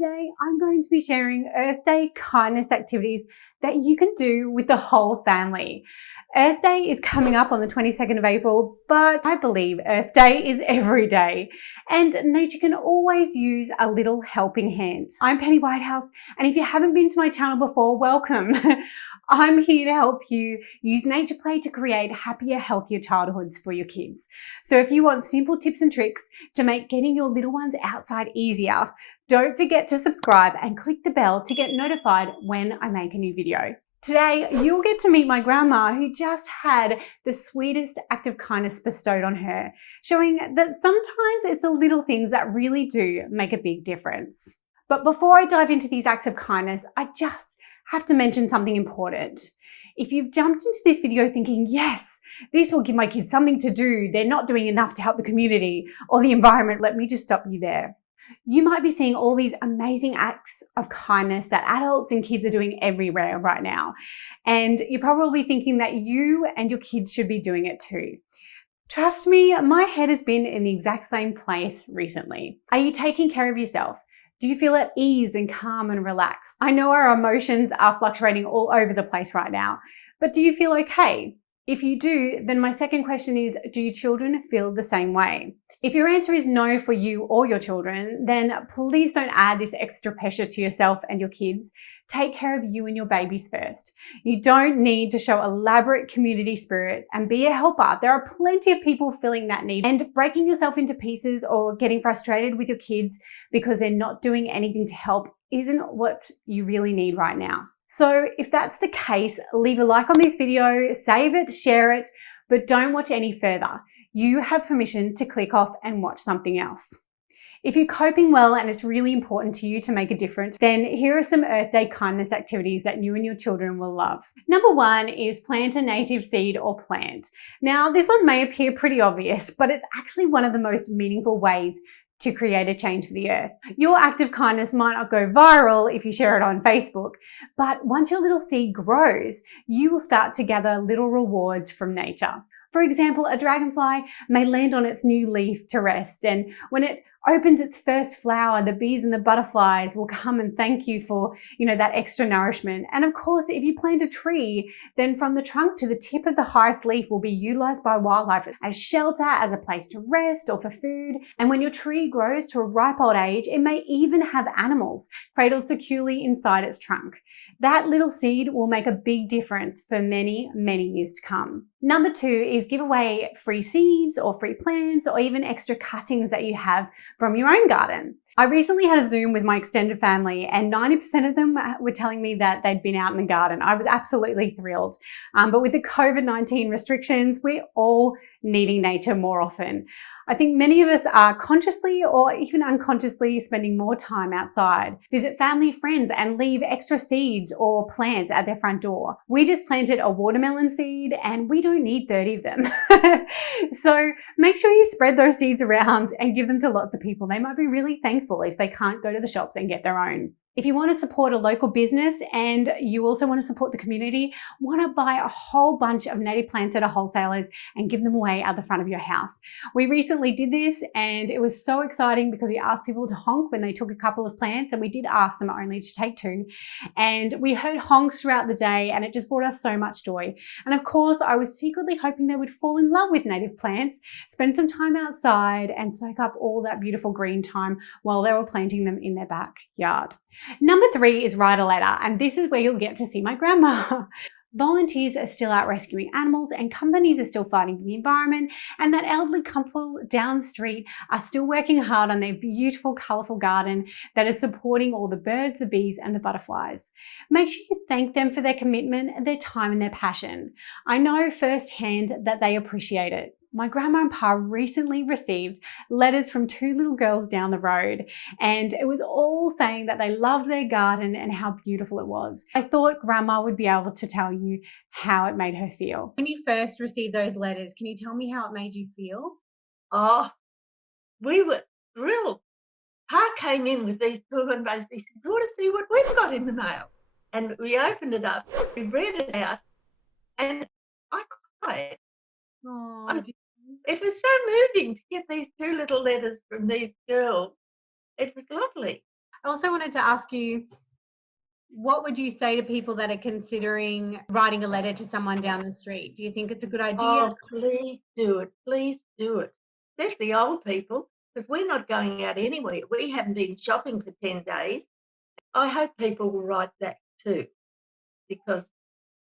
today I'm going to be sharing Earth Day kindness activities that you can do with the whole family. Earth Day is coming up on the 22nd of April, but I believe Earth Day is every day, and nature can always use a little helping hand. I'm Penny Whitehouse, and if you haven't been to my channel before, welcome. I'm here to help you use nature play to create happier, healthier childhoods for your kids. So if you want simple tips and tricks to make getting your little ones outside easier, don't forget to subscribe and click the bell to get notified when I make a new video. Today, you'll get to meet my grandma, who just had the sweetest act of kindness bestowed on her, showing that sometimes it's the little things that really do make a big difference. But before I dive into these acts of kindness, I just have to mention something important. If you've jumped into this video thinking, yes, this will give my kids something to do, they're not doing enough to help the community or the environment, let me just stop you there. You might be seeing all these amazing acts of kindness that adults and kids are doing everywhere right now. And you're probably thinking that you and your kids should be doing it too. Trust me, my head has been in the exact same place recently. Are you taking care of yourself? Do you feel at ease and calm and relaxed? I know our emotions are fluctuating all over the place right now, but do you feel okay? If you do, then my second question is, do your children feel the same way? If your answer is no for you or your children, then please don't add this extra pressure to yourself and your kids. Take care of you and your babies first. You don't need to show elaborate community spirit and be a helper. There are plenty of people feeling that need, and breaking yourself into pieces or getting frustrated with your kids because they're not doing anything to help isn't what you really need right now. So if that's the case, leave a like on this video, save it, share it, but don't watch any further. You have permission to click off and watch something else. If you're coping well and it's really important to you to make a difference, then here are some Earth Day kindness activities that you and your children will love. Number one is plant a native seed or plant. Now, this one may appear pretty obvious, but it's actually one of the most meaningful ways to create a change for the earth. Your act of kindness might not go viral if you share it on Facebook, but once your little seed grows, you will start to gather little rewards from nature. For example, a dragonfly may land on its new leaf to rest, and when it opens its first flower, the bees and the butterflies will come and thank you for, that extra nourishment. And of course, if you plant a tree, then from the trunk to the tip of the highest leaf will be utilized by wildlife as shelter, as a place to rest or for food. And when your tree grows to a ripe old age, it may even have animals cradled securely inside its trunk. That little seed will make a big difference for many, many years to come. Number two is give away free seeds or free plants or even extra cuttings that you have from your own garden. I recently had a Zoom with my extended family, and 90% of them were telling me that they'd been out in the garden. I was absolutely thrilled. But with the COVID-19 restrictions, we're all needing nature more often. I think many of us are consciously or even unconsciously spending more time outside. Visit family, friends, and leave extra seeds or plants at their front door. We just planted a watermelon seed and we don't need 30 of them. So make sure you spread those seeds around and give them to lots of people. They might be really thankful if they can't go to the shops and get their own. If you want to support a local business and you also want to support the community, why not buy a whole bunch of native plants at a wholesalers and give them away at the front of your house? We recently did this and it was so exciting because we asked people to honk when they took a couple of plants, and we did ask them only to take 2. And we heard honks throughout the day and it just brought us so much joy. And of course, I was secretly hoping they would fall in love with native plants, spend some time outside and soak up all that beautiful green time while they were planting them in their backyard. Number 3 is write a letter, and this is where you'll get to see my grandma. Volunteers are still out rescuing animals and companies are still fighting for the environment, and that elderly couple down the street are still working hard on their beautiful, colourful garden that is supporting all the birds, the bees and the butterflies. Make sure you thank them for their commitment, their time and their passion. I know firsthand that they appreciate it. My grandma and pa recently received letters from 2 little girls down the road, and it was all saying that they loved their garden and how beautiful it was. I thought grandma would be able to tell you how it made her feel. When you first received those letters, can you tell me how it made you feel? Oh, we were thrilled. Pa came in with these 2 envelopes. He said, "You want to see what we've got in the mail?" And we opened it up, we read it out, and I cried. Oh, It was so moving to get these 2 little letters from these girls. It was lovely. I also wanted to ask you, what would you say to people that are considering writing a letter to someone down the street? Do you think it's a good idea? Oh, please do it. Please do it. Especially old people, because we're not going out anywhere. We haven't been shopping for 10 days. I hope people will write that too, because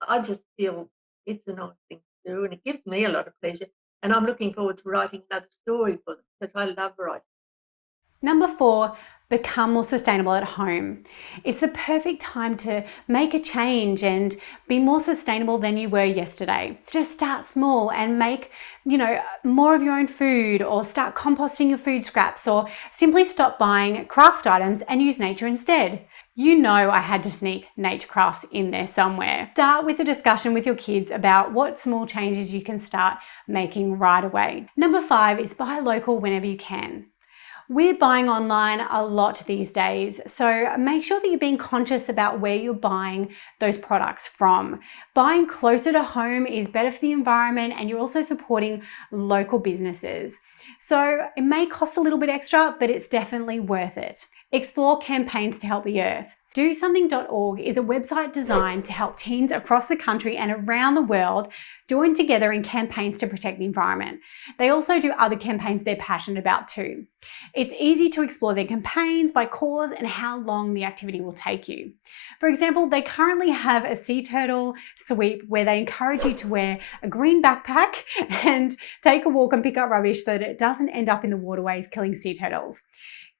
I just feel it's a nice thing to do and it gives me a lot of pleasure. And I'm looking forward to writing another story for them because I love writing. Number 4, become more sustainable at home. It's the perfect time to make a change and be more sustainable than you were yesterday. Just start small and make, more of your own food, or start composting your food scraps, or simply stop buying craft items and use nature instead. You know I had to sneak nature crafts in there somewhere. Start with a discussion with your kids about what small changes you can start making right away. Number 5 is buy local whenever you can. We're buying online a lot these days, so make sure that you're being conscious about where you're buying those products from. Buying closer to home is better for the environment, and you're also supporting local businesses. So it may cost a little bit extra, but it's definitely worth it. Explore campaigns to help the earth. DoSomething.org is a website designed to help teams across the country and around the world join together in campaigns to protect the environment. They also do other campaigns they're passionate about too. It's easy to explore their campaigns by cause and how long the activity will take you. For example, they currently have a sea turtle sweep where they encourage you to wear a green backpack and take a walk and pick up rubbish so that it doesn't end up in the waterways killing sea turtles.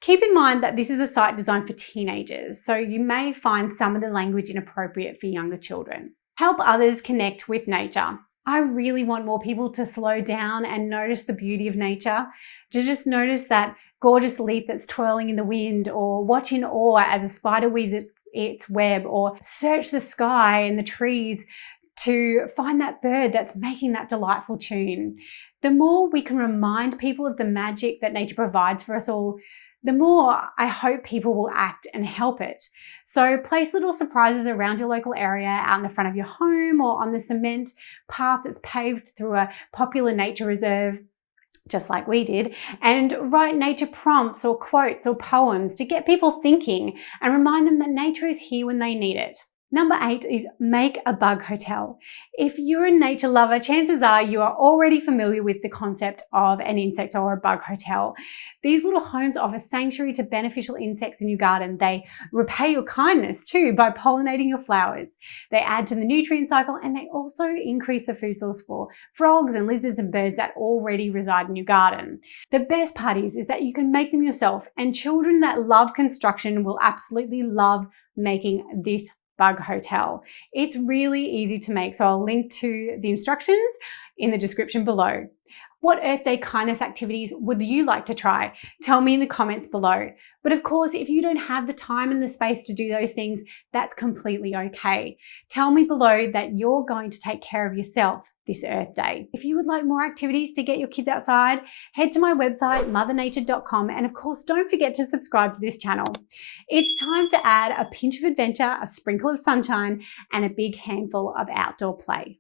Keep in mind that this is a site designed for teenagers, so you may find some of the language inappropriate for younger children. Help others connect with nature. I really want more people to slow down and notice the beauty of nature, to just notice that gorgeous leaf that's twirling in the wind, or watch in awe as a spider weaves its web, or search the sky and the trees to find that bird that's making that delightful tune. The more we can remind people of the magic that nature provides for us all, the more I hope people will act and help it. So place little surprises around your local area, out in the front of your home, or on the cement path that's paved through a popular nature reserve, just like we did, and write nature prompts or quotes or poems to get people thinking and remind them that nature is here when they need it. Number 8 is make a bug hotel. If you're a nature lover, chances are you are already familiar with the concept of an insect or a bug hotel. These little homes offer sanctuary to beneficial insects in your garden. They repay your kindness too by pollinating your flowers. They add to the nutrient cycle, and they also increase the food source for frogs and lizards and birds that already reside in your garden. The best part is that you can make them yourself, and children that love construction will absolutely love making this bug hotel. It's really easy to make, so I'll link to the instructions in the description below. What Earth Day kindness activities would you like to try? Tell me in the comments below. But of course, if you don't have the time and the space to do those things, that's completely okay. Tell me below that you're going to take care of yourself this Earth Day. If you would like more activities to get your kids outside, head to my website, mothernature.com, and of course, don't forget to subscribe to this channel. It's time to add a pinch of adventure, a sprinkle of sunshine, and a big handful of outdoor play.